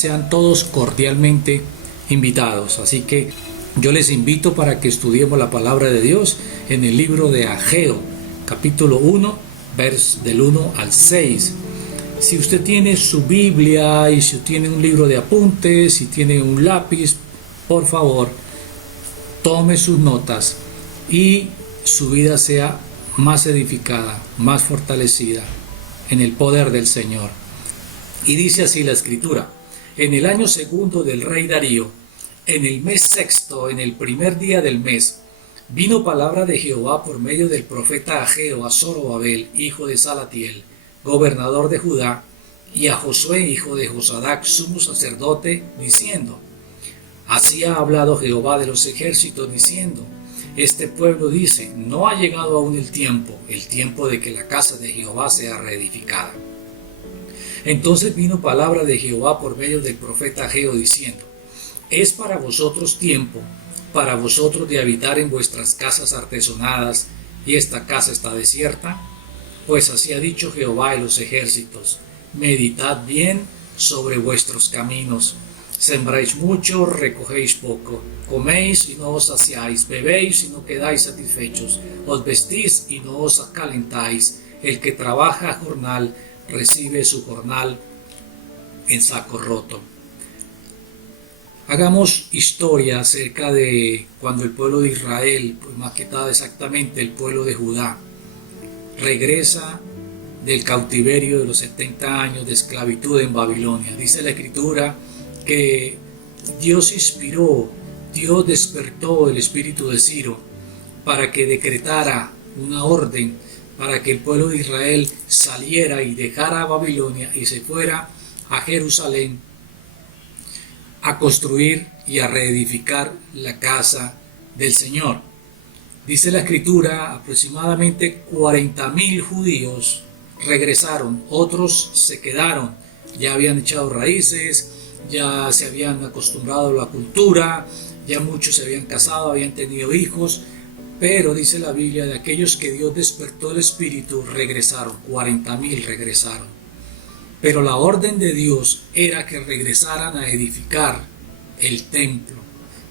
sean todos cordialmente invitados. Así que yo les invito para que estudiemos la palabra de Dios en el libro de Ageo, capítulo 1, del 1 al 6. Si usted tiene su Biblia y si tiene un libro de apuntes, si tiene un lápiz, por favor, tome sus notas y su vida sea más edificada, más fortalecida en el poder del Señor. Y dice así la Escritura: en el año segundo del rey Darío, en el mes sexto, en el primer día del mes, vino palabra de Jehová por medio del profeta Ageo a Zorobabel, hijo de Salatiel, gobernador de Judá, y a Josué, hijo de Josadac, sumo sacerdote, diciendo: así ha hablado Jehová de los ejércitos, diciendo: este pueblo dice, no ha llegado aún el tiempo de que la casa de Jehová sea reedificada. Entonces vino palabra de Jehová por medio del profeta Ageo, diciendo: es para vosotros tiempo, para vosotros de habitar en vuestras casas artesonadas, y esta casa está desierta. Pues así ha dicho Jehová de los ejércitos: meditad bien sobre vuestros caminos. Sembráis mucho, recogéis poco, coméis y no os saciáis, bebéis y no quedáis satisfechos, os vestís y no os calentáis. El que trabaja jornal recibe su jornal en saco roto. Hagamos historia acerca de cuando el pueblo de Israel, pues más que nada exactamente el pueblo de Judá, regresa del cautiverio de los 70 años de esclavitud en Babilonia. Dice la Escritura que Dios inspiró, Dios despertó el espíritu de Ciro para que decretara una orden para que el pueblo de Israel saliera y dejara Babilonia y se fuera a Jerusalén a construir y a reedificar la casa del Señor. Dice la Escritura, aproximadamente 40.000 judíos regresaron, otros se quedaron, ya habían echado raíces, ya se habían acostumbrado a la cultura, ya muchos se habían casado, habían tenido hijos, pero dice la Biblia, de aquellos que Dios despertó el espíritu, regresaron, 40.000 regresaron. Pero la orden de Dios era que regresaran a edificar el templo.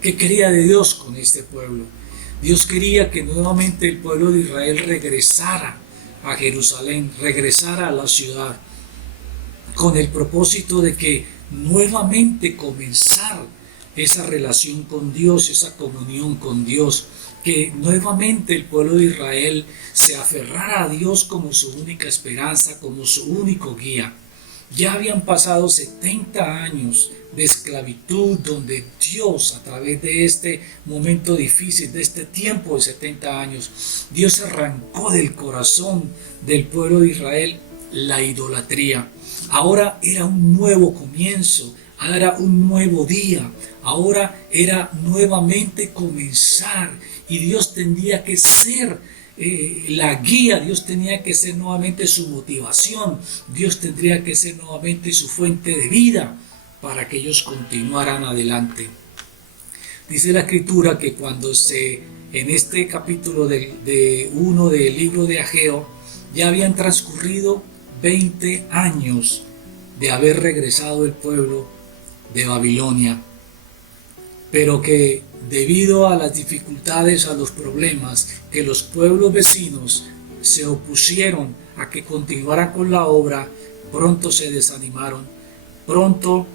¿Qué quería de Dios con este pueblo? Dios quería que nuevamente el pueblo de Israel regresara a Jerusalén, regresara a la ciudad, con el propósito de que nuevamente comenzar esa relación con Dios, esa comunión con Dios, que nuevamente el pueblo de Israel se aferrara a Dios como su única esperanza, como su único guía. Ya habían pasado 70 años de esclavitud donde Dios, a través de este momento difícil, de este tiempo de 70 años, Dios arrancó del corazón del pueblo de Israel la idolatría. Ahora era un nuevo comienzo, ahora era un nuevo día, ahora era nuevamente comenzar, y Dios tendría que ser la guía, Dios tenía que ser nuevamente su motivación, Dios tendría que ser nuevamente su fuente de vida para que ellos continuaran adelante. Dice la Escritura que cuando en este capítulo de 1 del libro de Ageo, ya habían transcurrido 20 años de haber regresado el pueblo de Babilonia, pero que debido a las dificultades, a los problemas, que los pueblos vecinos se opusieron a que continuaran con la obra, pronto se desanimaron, pronto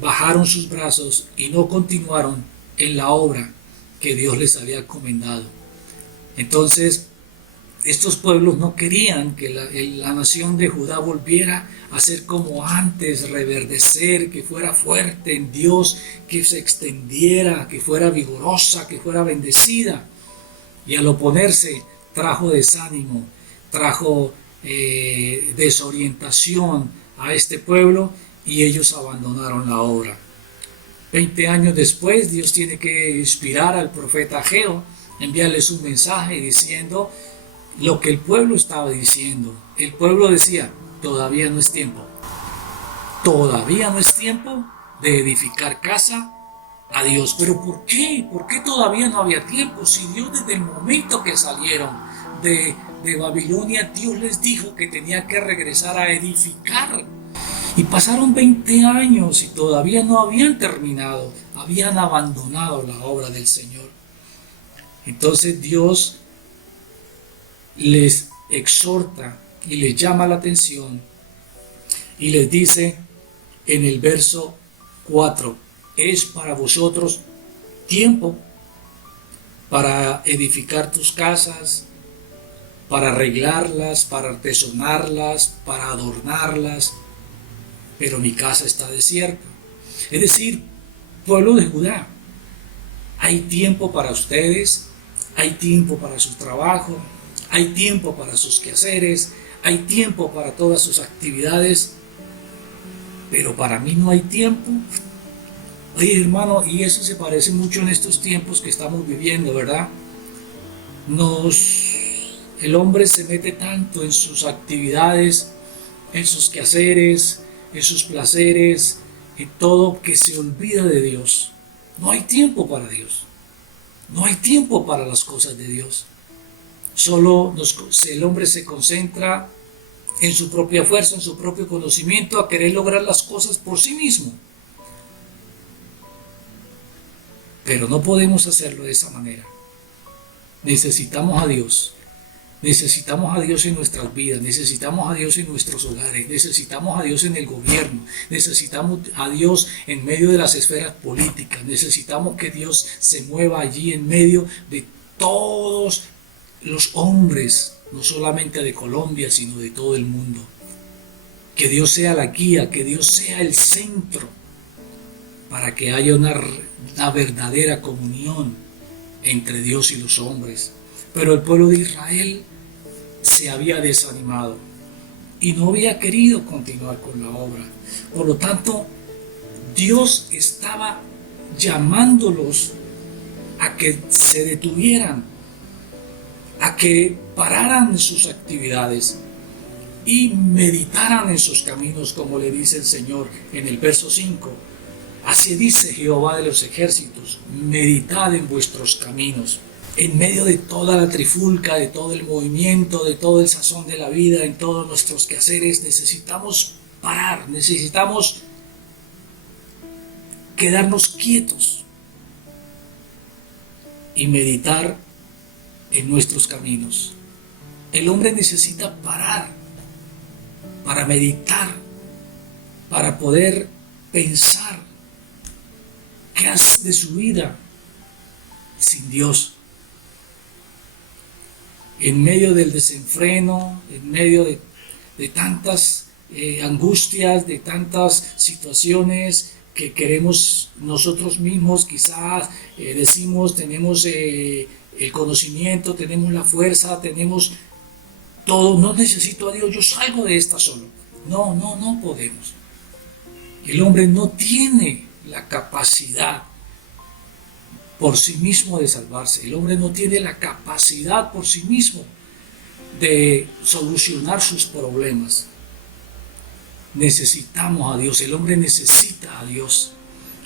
bajaron sus brazos y no continuaron en la obra que Dios les había encomendado. Entonces, estos pueblos no querían que la nación de Judá volviera a ser como antes, reverdecer, que fuera fuerte en Dios, que se extendiera, que fuera vigorosa, que fuera bendecida. Y al oponerse trajo desánimo, trajo desorientación a este pueblo, y ellos abandonaron la obra. 20 años después, Dios tiene que inspirar al profeta Ageo, enviarles un mensaje diciendo lo que el pueblo estaba diciendo. El pueblo decía: todavía no es tiempo. Todavía no es tiempo de edificar casa a Dios. ¿Pero por qué? ¿Por qué todavía no había tiempo? Si Dios, desde el momento que salieron de Babilonia, Dios les dijo que tenía que regresar a edificar. Y pasaron 20 años y todavía no habían terminado, habían abandonado la obra del Señor. Entonces Dios les exhorta y les llama la atención y les dice en el verso 4, es para vosotros tiempo para edificar tus casas, para arreglarlas, para artesonarlas, para adornarlas, pero mi casa está desierta. Es decir, pueblo de Judá, hay tiempo para ustedes, hay tiempo para su trabajo, hay tiempo para sus quehaceres, hay tiempo para todas sus actividades, pero para mí no hay tiempo. Oye, hermano, y eso se parece mucho en estos tiempos que estamos viviendo, ¿verdad? El hombre se mete tanto en sus actividades, en sus quehaceres, en sus placeres, en todo, que se olvida de Dios. No hay tiempo para Dios. No hay tiempo para las cosas de Dios. Solo el hombre se concentra en su propia fuerza, en su propio conocimiento, a querer lograr las cosas por sí mismo. Pero no podemos hacerlo de esa manera. Necesitamos a Dios. Necesitamos a Dios en nuestras vidas, necesitamos a Dios en nuestros hogares, necesitamos a Dios en el gobierno, necesitamos a Dios en medio de las esferas políticas, necesitamos que Dios se mueva allí en medio de todos los hombres, no solamente de Colombia, sino de todo el mundo. Que Dios sea la guía, que Dios sea el centro, para que haya una verdadera comunión entre Dios y los hombres. Pero el pueblo de Israel se había desanimado y no había querido continuar con la obra. Por lo tanto, Dios estaba llamándolos a que se detuvieran, a que pararan sus actividades y meditaran en sus caminos, como le dice el Señor en el verso 5. Así dice Jehová de los ejércitos, meditad en vuestros caminos. En medio de toda la trifulca, de todo el movimiento, de todo el sazón de la vida, en todos nuestros quehaceres, necesitamos parar, necesitamos quedarnos quietos y meditar en nuestros caminos. El hombre necesita parar para meditar, para poder pensar qué hace de su vida sin Dios. En medio del desenfreno, en medio de tantas angustias, de tantas situaciones que queremos nosotros mismos, quizás decimos, tenemos el conocimiento, tenemos la fuerza, tenemos todo, no necesito a Dios, yo salgo de esta solo. No podemos. El hombre no tiene la capacidad por sí mismo de salvarse. El hombre no tiene la capacidad por sí mismo de solucionar sus problemas. Necesitamos a Dios, el hombre necesita a Dios.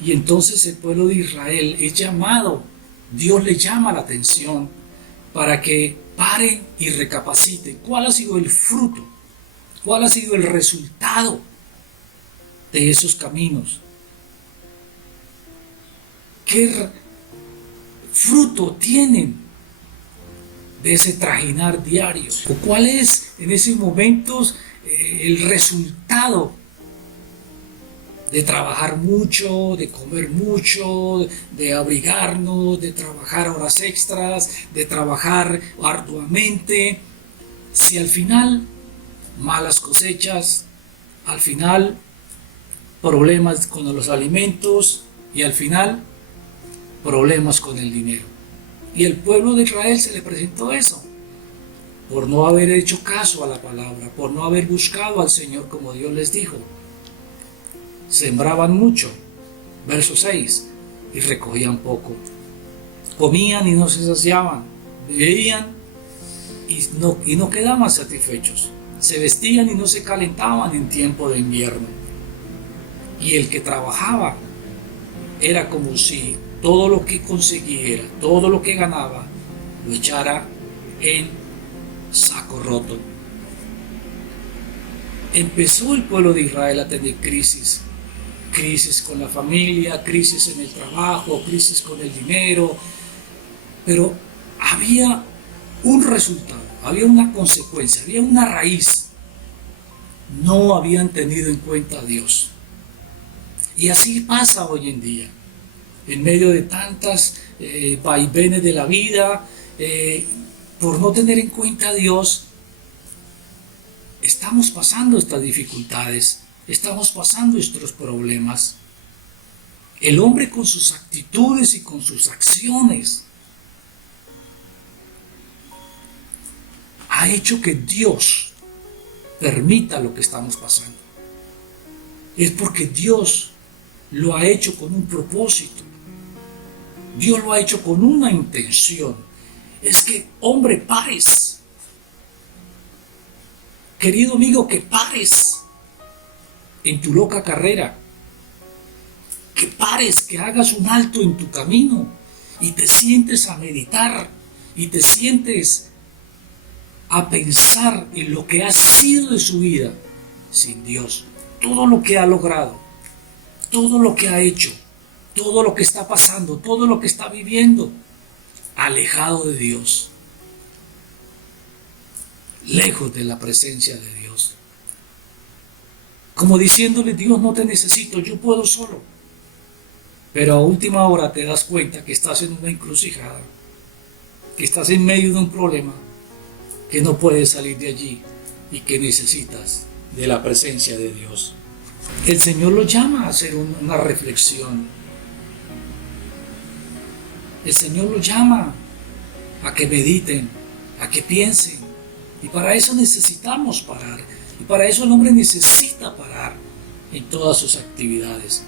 Y entonces el pueblo de Israel es llamado, Dios le llama la atención para que paren y recapaciten. ¿Cuál ha sido el fruto? ¿Cuál ha sido el resultado de esos caminos? ¿Qué fruto tienen de ese trajinar diario? ¿O cuál es en esos momentos el resultado de trabajar mucho, de comer mucho, de abrigarnos, de trabajar horas extras, de trabajar arduamente? Si al final malas cosechas, al final problemas con los alimentos y al final problemas con el dinero. Y el pueblo de Israel se le presentó eso, por no haber hecho caso a la palabra, por no haber buscado al Señor como Dios les dijo. Sembraban mucho, verso 6, y recogían poco. Comían y no se saciaban, bebían y no quedaban satisfechos. Se vestían y no se calentaban en tiempo de invierno. Y el que trabajaba era como si todo lo que consiguiera, todo lo que ganaba, lo echara en saco roto. empezó el pueblo de Israel a tener crisis. Crisis con la familia, crisis en el trabajo, crisis con el dinero, pero había un resultado, había una consecuencia, había una raíz. No habían tenido en cuenta a Dios. Y así pasa hoy en día, en medio de tantas vaivenes de la vida, por no tener en cuenta a Dios, estamos pasando estas dificultades, estamos pasando estos problemas. El hombre con sus actitudes y con sus acciones ha hecho que Dios permita lo que estamos pasando. Es porque Dios lo ha hecho con un propósito. Dios lo ha hecho con una intención. Es que, hombre, pares. Querido amigo, que pares en tu loca carrera. Que pares, que hagas un alto en tu camino y te sientes a meditar y te sientes a pensar en lo que ha sido de su vida sin Dios. Todo lo que ha logrado, todo lo que ha hecho, todo lo que está pasando, todo lo que está viviendo, alejado de Dios, lejos de la presencia de Dios. Como diciéndole: Dios, no te necesito, yo puedo solo. Pero a última hora te das cuenta que estás en una encrucijada, que estás en medio de un problema, que no puedes salir de allí y que necesitas de la presencia de Dios. El Señor los llama a hacer una reflexión. El Señor los llama a que mediten, a que piensen. Y para eso necesitamos parar. Y para eso el hombre necesita parar en todas sus actividades.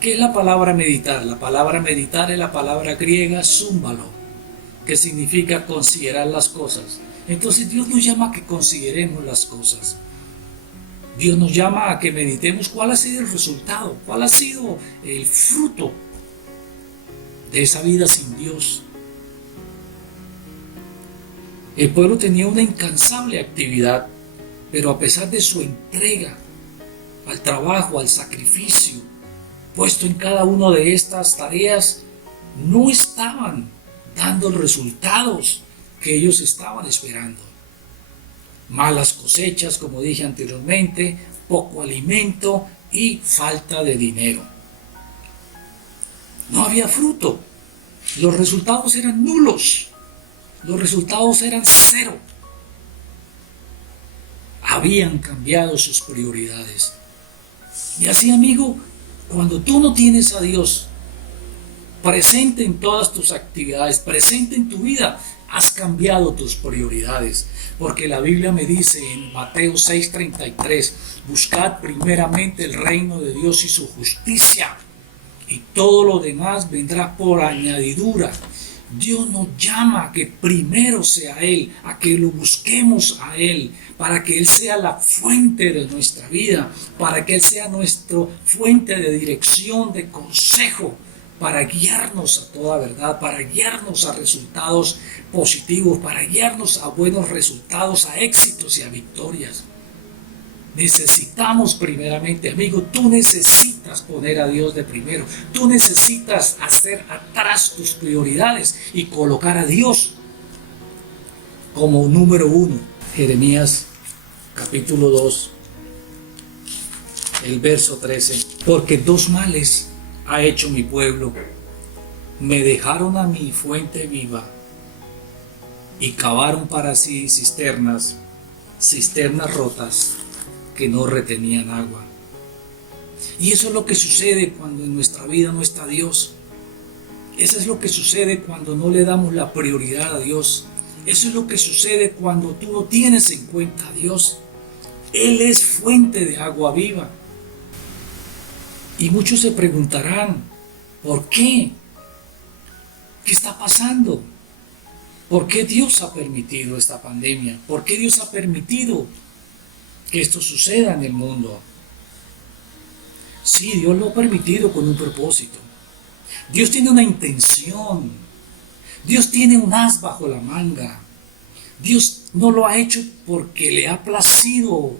¿Qué es la palabra meditar? La palabra meditar es la palabra griega súmbalo, que significa considerar las cosas. Entonces Dios nos llama a que consideremos las cosas. Dios nos llama a que meditemos cuál ha sido el resultado, cuál ha sido el fruto de esa vida sin Dios. El pueblo tenía una incansable actividad, pero a pesar de su entrega al trabajo, al sacrificio puesto en cada una de estas tareas, no estaban dando los resultados que ellos estaban esperando. Malas cosechas, como dije anteriormente, poco alimento y falta de dinero. No había fruto. Los resultados eran nulos. Los resultados eran cero. Habían cambiado sus prioridades. Y así, amigo, cuando tú no tienes a Dios presente en todas tus actividades, presente en tu vida, has cambiado tus prioridades. Porque la Biblia me dice en Mateo 6:33, buscad primeramente el reino de Dios y su justicia, y todo lo demás vendrá por añadidura. Dios nos llama a que primero sea Él, a que lo busquemos a Él, para que Él sea la fuente de nuestra vida, para que Él sea nuestra fuente de dirección, de consejo, para guiarnos a toda verdad, para guiarnos a resultados positivos, para guiarnos a buenos resultados, a éxitos y a victorias. Necesitamos primeramente, amigo, tú necesitas poner a Dios de primero. Tú necesitas hacer atrás tus prioridades y colocar a Dios como número uno. Jeremías capítulo 2, el verso 13. Porque dos males ha hecho mi pueblo. Me dejaron a mi fuente viva y cavaron para sí cisternas rotas que no retenían agua. Y eso es lo que sucede cuando en nuestra vida no está Dios. Eso es lo que sucede cuando no le damos la prioridad a Dios. Eso es lo que sucede cuando tú no tienes en cuenta a Dios. Él es fuente de agua viva. Y muchos se preguntarán, ¿por qué? ¿Qué está pasando? ¿Por qué Dios ha permitido esta pandemia? ¿Por qué Dios ha permitido que esto suceda en el mundo? Sí, Dios lo ha permitido con un propósito. Dios tiene una intención. Dios tiene un as bajo la manga. Dios no lo ha hecho porque le ha placido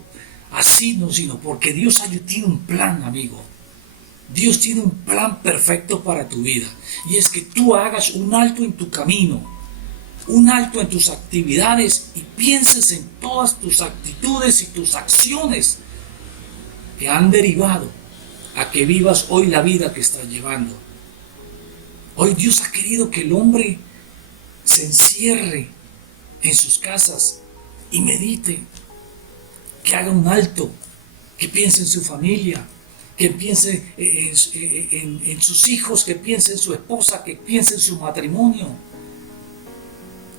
así no, sino porque Dios tiene un plan, amigo. Dios tiene un plan perfecto para tu vida. Y es que tú hagas un alto en tu camino, un alto en tus actividades y pienses en todas tus actitudes y tus acciones que han derivado a que vivas hoy la vida que estás llevando. Hoy Dios ha querido que el hombre se encierre en sus casas y medite, que haga un alto, que piense en su familia, que piense en sus hijos, que piense en su esposa, que piense en su matrimonio,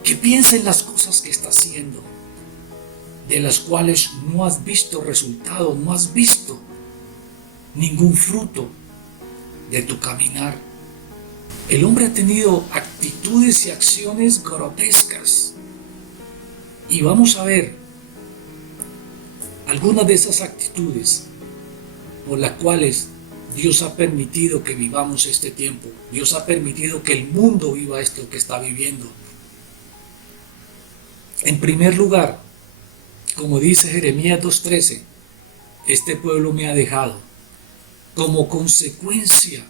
que piense en las cosas que está haciendo, de las cuales no has visto resultado, no has visto ningún fruto de tu caminar. El hombre ha tenido actitudes y acciones grotescas. Y vamos a ver algunas de esas actitudes por las cuales Dios ha permitido que vivamos este tiempo. Dios ha permitido que el mundo viva esto que está viviendo. En primer lugar, como dice Jeremías 2:13, este pueblo me ha dejado como consecuencia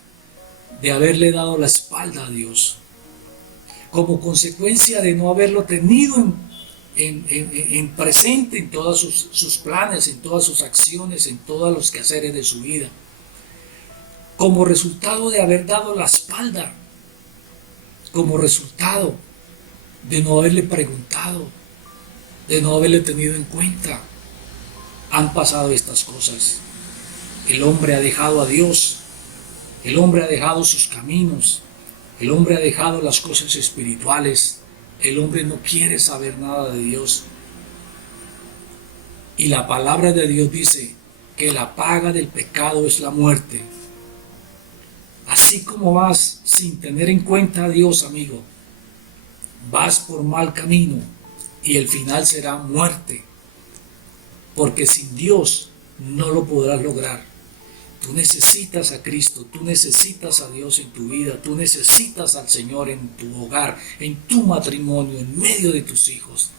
de haberle dado la espalda a Dios, como consecuencia de no haberlo tenido en presente en todos sus planes, en todas sus acciones, en todos los quehaceres de su vida, como resultado de haber dado la espalda, como resultado de no haberle preguntado, de no haberle tenido en cuenta. Han pasado estas cosas. El hombre ha dejado a Dios, el hombre ha dejado sus caminos, el hombre ha dejado las cosas espirituales, el hombre no quiere saber nada de Dios. Y la palabra de Dios dice que la paga del pecado es la muerte. Así como vas sin tener en cuenta a Dios, amigo, vas por mal camino y el final será muerte, porque sin Dios no lo podrás lograr. Tú necesitas a Cristo, tú necesitas a Dios en tu vida, tú necesitas al Señor en tu hogar, en tu matrimonio, en medio de tus hijos.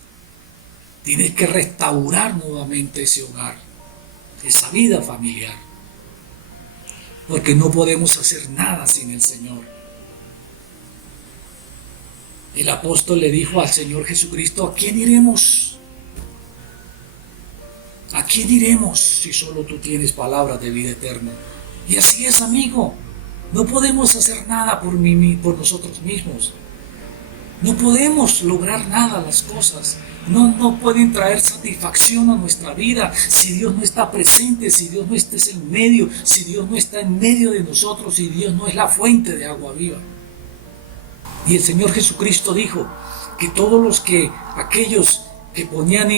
Tienes que restaurar nuevamente ese hogar, esa vida familiar, porque no podemos hacer nada sin el Señor. El apóstol le dijo al Señor Jesucristo: ¿a quién iremos? ¿A quién iremos si solo tú tienes palabras de vida eterna? Y así es, amigo. No podemos hacer nada por nosotros mismos. No podemos lograr nada las cosas. No pueden traer satisfacción a nuestra vida si Dios no está presente, si Dios no está en medio, si Dios no está en medio de nosotros, si Dios no es la fuente de agua viva. Y el Señor Jesucristo dijo que aquellos que ponían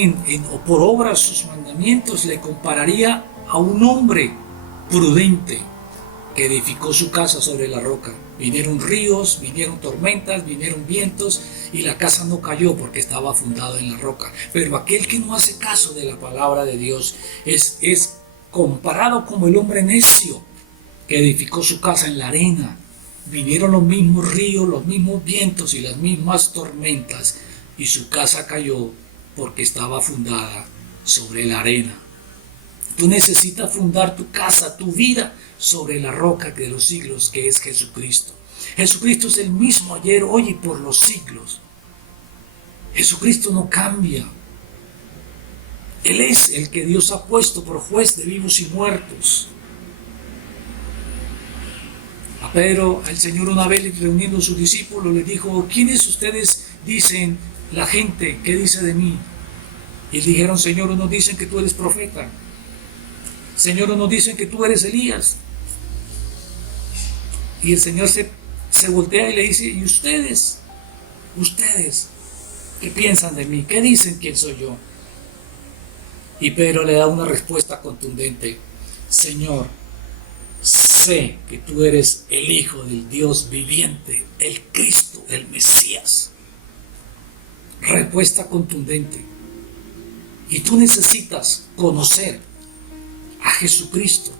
por obra sus mandamientos, le compararía a un hombre prudente que edificó su casa sobre la roca. Vinieron ríos, vinieron tormentas, vinieron vientos y la casa no cayó porque estaba fundada en la roca. Pero aquel que no hace caso de la palabra de Dios es comparado como el hombre necio que edificó su casa en la arena. Vinieron los mismos ríos, los mismos vientos y las mismas tormentas y su casa cayó porque estaba fundada sobre la arena. Tú necesitas fundar tu casa, tu vida, sobre la roca de los siglos, que es Jesucristo. Jesucristo es el mismo ayer, hoy y por los siglos. Jesucristo no cambia. Él es el que Dios ha puesto por juez de vivos y muertos. A Pedro, el Señor una vez reuniendo a sus discípulos, le dijo: ¿quiénes ustedes dicen la gente qué dice de mí? Y dijeron: Señor, unos dicen que tú eres profeta, Señor, unos dicen que tú eres Elías. Y el Señor se voltea y le dice: ¿y ustedes qué piensan de mí? ¿Qué dicen quién soy yo? Y Pedro le da una respuesta contundente: Señor, sé que tú eres el Hijo del Dios viviente, el Cristo, el Mesías. Respuesta contundente. Y tú necesitas conocer a Jesucristo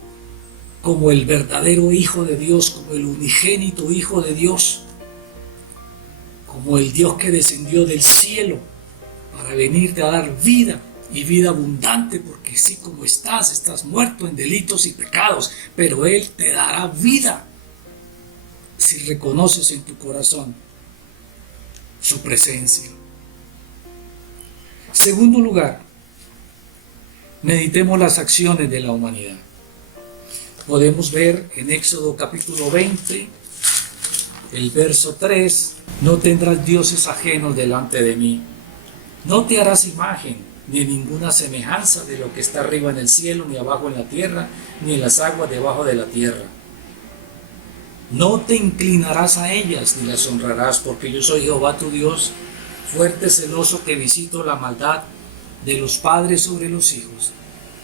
como el verdadero Hijo de Dios, como el unigénito Hijo de Dios, como el Dios que descendió del cielo para venirte a dar vida y vida abundante, porque así como estás muerto en delitos y pecados, pero Él te dará vida si reconoces en tu corazón su presencia. Segundo lugar, meditemos las acciones de la humanidad. Podemos ver en Éxodo capítulo 20, el verso 3, no tendrás dioses ajenos delante de mí, no te harás imagen ni ninguna semejanza de lo que está arriba en el cielo, ni abajo en la tierra, ni en las aguas debajo de la tierra. No te inclinarás a ellas ni las honrarás, porque yo soy Jehová tu Dios, fuerte, celoso, que visito la maldad de los padres sobre los hijos.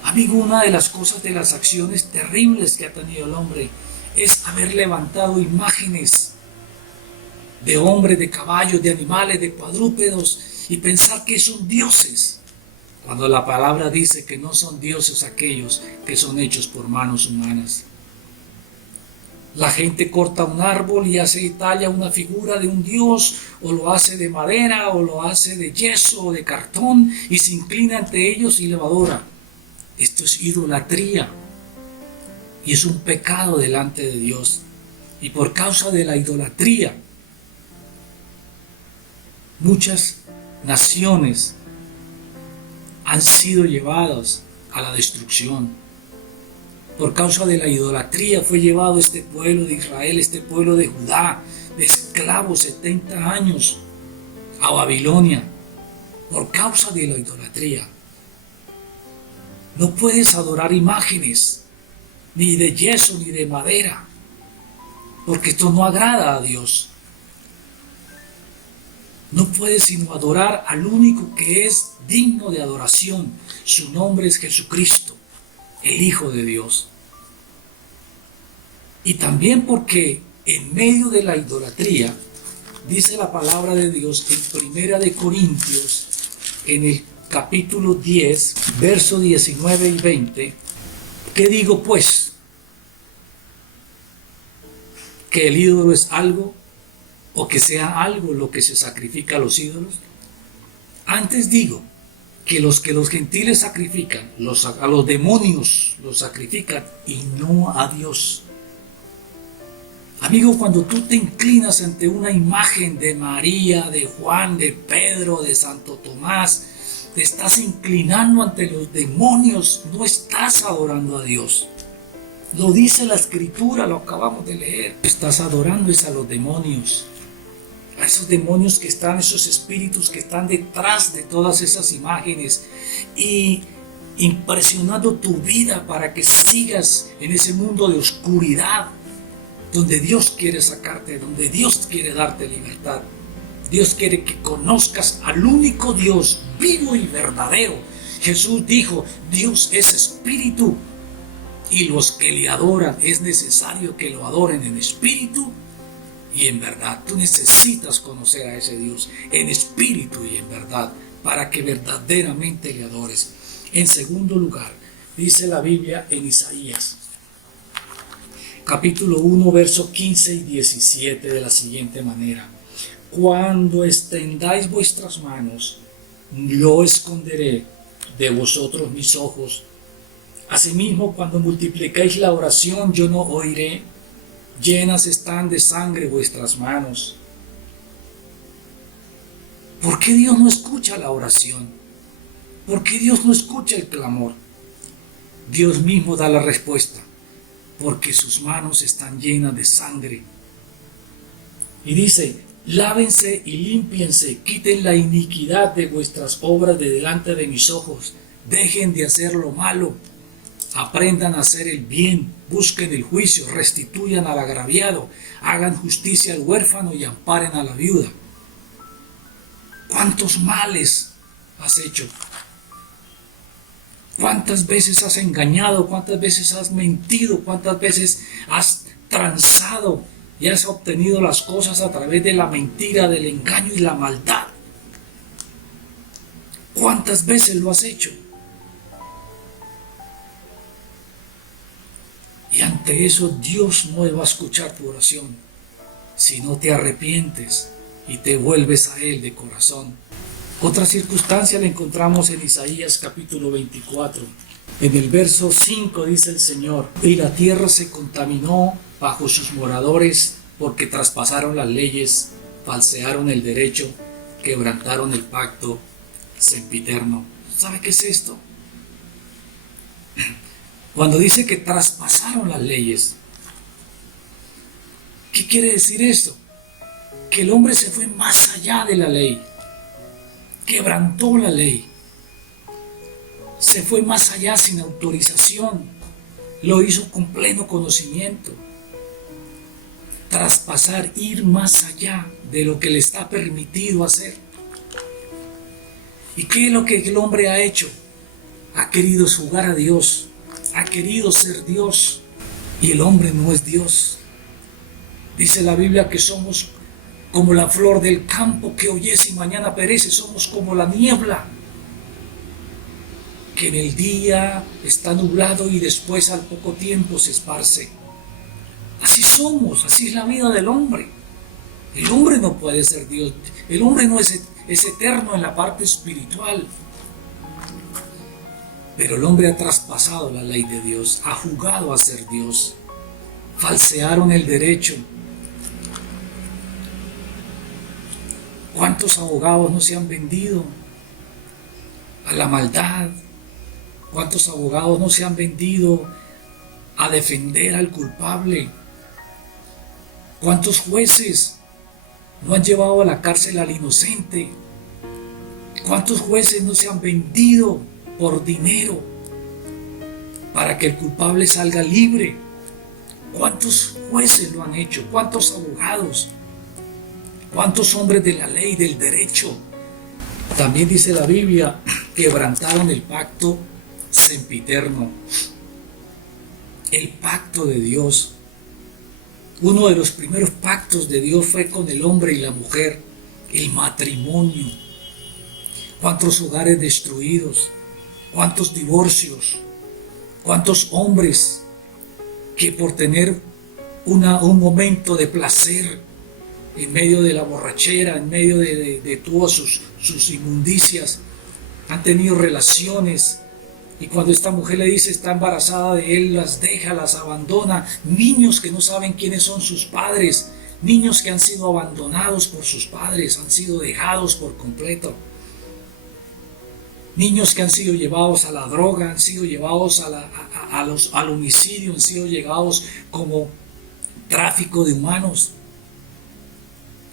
Amigo, una de las cosas, de las acciones terribles que ha tenido el hombre, es haber levantado imágenes de hombres, de caballos, de animales, de cuadrúpedos, y pensar que son dioses, cuando la palabra dice que no son dioses aquellos que son hechos por manos humanas. La gente corta un árbol y hace y talla una figura de un dios, o lo hace de madera, o lo hace de yeso, o de cartón, y se inclina ante ellos y lo adora. Esto es idolatría, y es un pecado delante de Dios. Y por causa de la idolatría, muchas naciones han sido llevadas a la destrucción. Por causa de la idolatría fue llevado este pueblo de Israel, este pueblo de Judá, de esclavos 70 años a Babilonia, por causa de la idolatría. No puedes adorar imágenes, ni de yeso, ni de madera, porque esto no agrada a Dios. No puedes sino adorar al único que es digno de adoración. Su nombre es Jesucristo, el Hijo de Dios. Y también porque en medio de la idolatría, dice la palabra de Dios en 1 de Corintios, en el capítulo 10, versos 19 y 20, ¿qué digo pues? ¿Que el ídolo es algo, o que sea algo lo que se sacrifica a los ídolos? Antes digo que los gentiles sacrifican, a los demonios los sacrifican, y no a Dios. Amigo, cuando tú te inclinas ante una imagen de María, de Juan, de Pedro, de Santo Tomás, te estás inclinando ante los demonios, no estás adorando a Dios. Lo dice la Escritura, lo acabamos de leer. Estás adorando a los demonios. A esos demonios que están, esos espíritus que están detrás de todas esas imágenes, y impresionando tu vida para que sigas en ese mundo de oscuridad, donde Dios quiere sacarte, donde Dios quiere darte libertad. Dios quiere que conozcas al único Dios vivo y verdadero. Jesús dijo, Dios es espíritu, y los que le adoran es necesario que lo adoren en espíritu y en verdad. Tú necesitas conocer a ese Dios en espíritu y en verdad, para que verdaderamente le adores. En segundo lugar, dice la Biblia en Isaías, capítulo 1, versos 15 y 17, de la siguiente manera: cuando extendáis vuestras manos, yo esconderé de vosotros mis ojos. Asimismo, cuando multiplicáis la oración, yo no oiré. Llenas están de sangre vuestras manos. ¿Por qué Dios no escucha la oración? ¿Por qué Dios no escucha el clamor? Dios mismo da la respuesta: porque sus manos están llenas de sangre. Y dice: lávense y límpiense, quiten la iniquidad de vuestras obras de delante de mis ojos, dejen de hacer lo malo, aprendan a hacer el bien, busquen el juicio, restituyan al agraviado, hagan justicia al huérfano y amparen a la viuda. ¿Cuántos males has hecho? ¿Cuántas veces has engañado? ¿Cuántas veces has mentido? ¿Cuántas veces has transado y has obtenido las cosas a través de la mentira, del engaño y la maldad? ¿Cuántas veces lo has hecho? Y ante eso Dios no va a escuchar tu oración si no te arrepientes y te vuelves a Él de corazón. Otra circunstancia la encontramos en Isaías capítulo 24. En el verso 5 dice el Señor: y la tierra se contaminó bajo sus moradores, porque traspasaron las leyes, falsearon el derecho, quebrantaron el pacto sempiterno. ¿Sabe qué es esto? Cuando dice que traspasaron las leyes, ¿qué quiere decir esto? Que el hombre se fue más allá de la ley, quebrantó la ley, se fue más allá sin autorización, lo hizo con pleno conocimiento. Traspasar, ir más allá de lo que le está permitido hacer. ¿Y qué es lo que el hombre ha hecho? Ha querido jugar a Dios, ha querido ser Dios, y el hombre no es Dios. Dice la Biblia que somos como la flor del campo, que hoy es y mañana perece. Somos como la niebla, que en el día está nublado y después al poco tiempo se esparce. Así somos, así es la vida del hombre. El hombre no puede ser Dios, el hombre no es eterno en la parte espiritual. Pero el hombre ha traspasado la ley de Dios, ha jugado a ser Dios. Falsearon el derecho. ¿Cuántos abogados no se han vendido a la maldad? ¿Cuántos abogados no se han vendido a defender al culpable? ¿Cuántos jueces no han llevado a la cárcel al inocente? ¿Cuántos jueces no se han vendido por dinero para que el culpable salga libre? ¿Cuántos jueces lo han hecho? ¿Cuántos abogados? ¿Cuántos hombres de la ley, del derecho? También dice la Biblia, quebrantaron el pacto sempiterno, el pacto de Dios. Uno de los primeros pactos de Dios fue con el hombre y la mujer, el matrimonio. ¿Cuántos hogares destruidos? ¿Cuántos divorcios? ¿Cuántos hombres que por tener un momento de placer en medio de la borrachera, en medio de todas sus inmundicias, han tenido relaciones? Y cuando esta mujer le dice está embarazada de él, las deja, las abandona. Niños que no saben quiénes son sus padres, niños que han sido abandonados por sus padres, han sido dejados por completo. Niños que han sido llevados a la droga, han sido llevados al homicidio, han sido llevados como tráfico de humanos.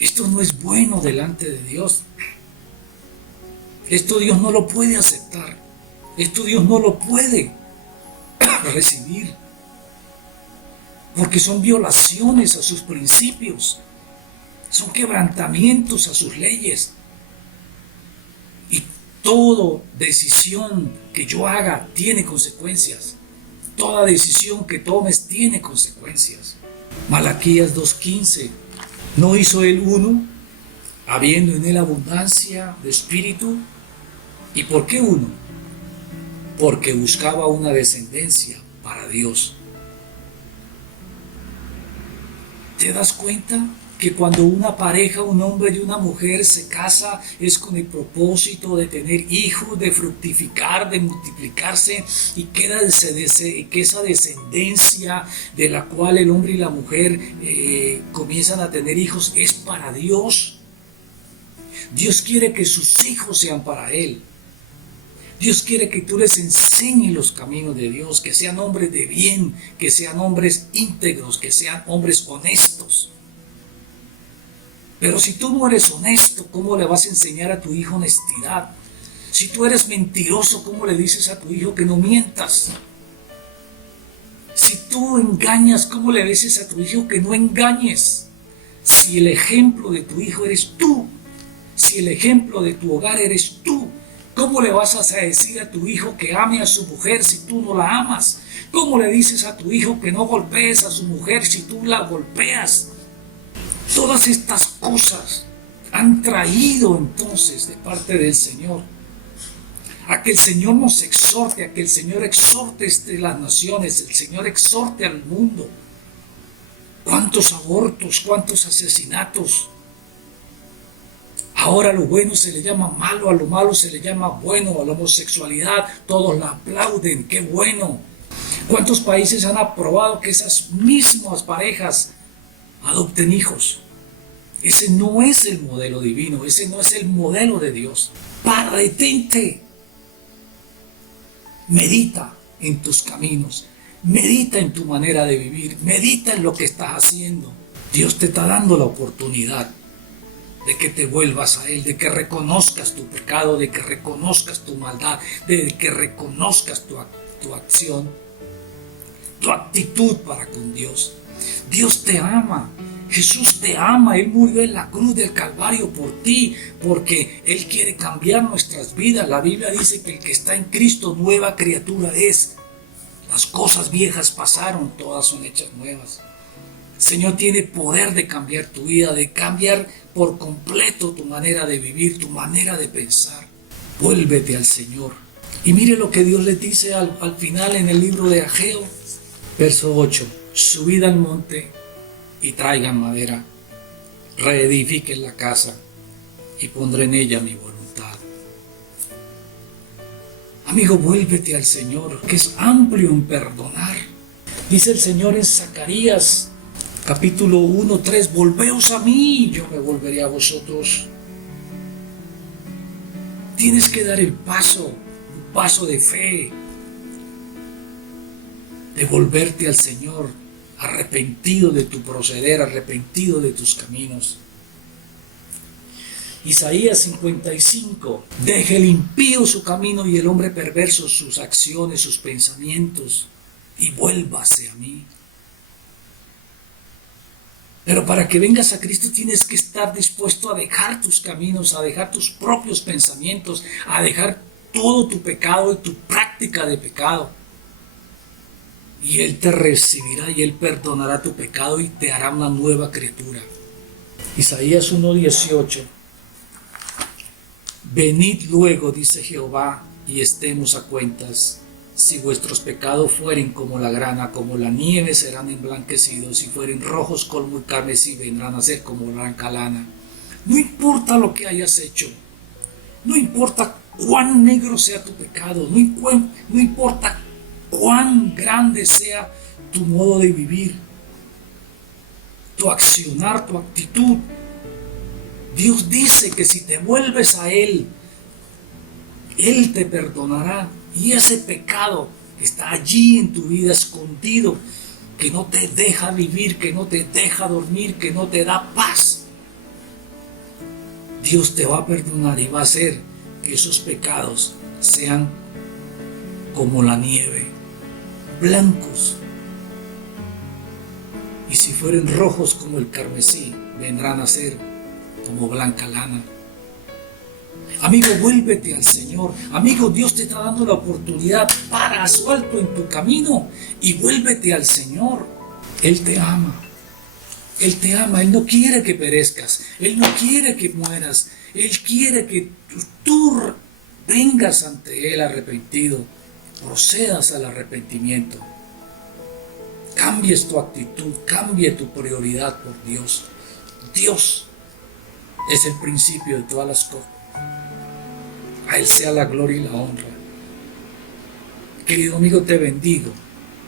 Esto no es bueno delante de Dios. Esto Dios no lo puede aceptar. Esto Dios no lo puede recibir, porque son violaciones a sus principios, son quebrantamientos a sus leyes. Y toda decisión que yo haga tiene consecuencias. Toda decisión que tomes tiene consecuencias. Malaquías 2:15. ¿No hizo él uno, habiendo en él abundancia de espíritu? ¿Y por qué uno? Porque buscaba una descendencia para Dios. ¿Te das cuenta que cuando una pareja, un hombre y una mujer se casa, es con el propósito de tener hijos, de fructificar, de multiplicarse, y que esa descendencia de la cual el hombre y la mujer comienzan a tener hijos es para Dios? Dios quiere que sus hijos sean para Él. Dios quiere que tú les enseñes los caminos de Dios, que sean hombres de bien, que sean hombres íntegros, que sean hombres honestos. Pero si tú no eres honesto, ¿cómo le vas a enseñar a tu hijo honestidad? Si tú eres mentiroso, ¿cómo le dices a tu hijo que no mientas? Si tú engañas, ¿cómo le dices a tu hijo que no engañes? Si el ejemplo de tu hijo eres tú, si el ejemplo de tu hogar eres tú, ¿cómo le vas a decir a tu hijo que ame a su mujer si tú no la amas? ¿Cómo le dices a tu hijo que no golpees a su mujer si tú la golpeas? Todas estas cosas han traído entonces de parte del Señor a que el Señor nos exhorte, a que el Señor exhorte las naciones, el Señor exhorte al mundo. ¿Cuántos abortos, cuántos asesinatos Ahora a lo bueno se le llama malo, a lo malo se le llama bueno, a la homosexualidad todos la aplauden, qué bueno. ¿Cuántos países han aprobado que esas mismas parejas adopten hijos? Ese no es el modelo divino, ese no es el modelo de Dios. Para, detente. Medita en tus caminos, medita en tu manera de vivir, medita en lo que estás haciendo. Dios te está dando la oportunidad de que te vuelvas a Él, de que reconozcas tu pecado, de que reconozcas tu maldad, de que reconozcas tu acción, tu actitud para con Dios. Dios te ama, Jesús te ama, Él murió en la cruz del Calvario por ti, porque Él quiere cambiar nuestras vidas. La Biblia dice que el que está en Cristo, nueva criatura es. Las cosas viejas pasaron, todas son hechas nuevas. El Señor tiene poder de cambiar tu vida, de cambiar por completo tu manera de vivir, tu manera de pensar. Vuélvete al Señor. Y mire lo que Dios le dice al final en el libro de Ageo, verso 8. Subid al monte y traigan madera, reedifiquen la casa y pondré en ella mi voluntad. Amigo, vuélvete al Señor, que es amplio en perdonar. Dice el Señor en Zacarías capítulo 1:3, volveos a mí, yo me volveré a vosotros. Tienes que dar un paso de fe, de volverte al Señor, arrepentido de tu proceder, arrepentido de tus caminos. Isaías 55, deje el impío su camino y el hombre perverso sus acciones, sus pensamientos, y vuélvase a mí. Pero para que vengas a Cristo tienes que estar dispuesto a dejar tus caminos, a dejar tus propios pensamientos, a dejar todo tu pecado y tu práctica de pecado. Y Él te recibirá y Él perdonará tu pecado y te hará una nueva criatura. Isaías 1:18. Venid luego, dice Jehová, y estemos a cuentas. Si vuestros pecados fueren como la grana, como la nieve, serán emblanquecidos. Si fueren rojos como el carmesí, vendrán a ser como blanca lana. No importa lo que hayas hecho, no importa cuán negro sea tu pecado, no importa cuán grande sea tu modo de vivir, tu accionar, tu actitud. Dios dice que si te vuelves a Él, Él te perdonará. Y ese pecado está allí en tu vida escondido, que no te deja vivir, que no te deja dormir, que no te da paz. Dios te va a perdonar y va a hacer que esos pecados sean como la nieve, blancos. Y si fueren rojos como el carmesí, vendrán a ser como blanca lana. Amigo, vuélvete al Señor. Amigo, Dios te está dando la oportunidad. Para, haz alto en tu camino y vuélvete al Señor. Él te ama. Él te ama. Él no quiere que perezcas. Él no quiere que mueras. Él quiere que tú vengas ante Él arrepentido. Procedas al arrepentimiento. Cambies tu actitud. Cambie tu prioridad por Dios. Dios es el principio de todas las cosas. A Él sea la gloria y la honra. Querido amigo, te bendigo.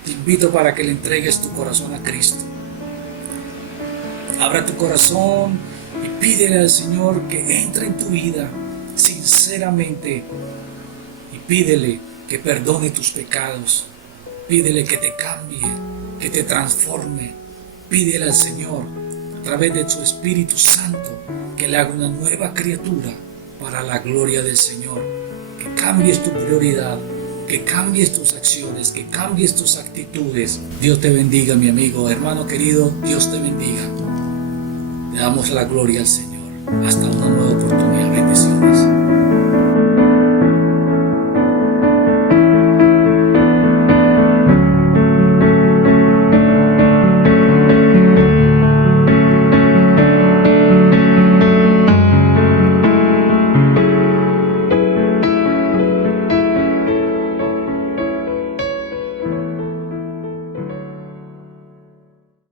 Te invito para que le entregues tu corazón a Cristo. Abra tu corazón y pídele al Señor que entre en tu vida sinceramente. Y pídele que perdone tus pecados. Pídele que te cambie, que te transforme. Pídele al Señor, a través de su Espíritu Santo, que le haga una nueva criatura para la gloria del Señor. Que cambies tu prioridad, que cambies tus acciones, que cambies tus actitudes. Dios te bendiga, mi amigo, hermano querido, Dios te bendiga. Le damos la gloria al Señor. Hasta una nueva oportunidad. Bendiciones.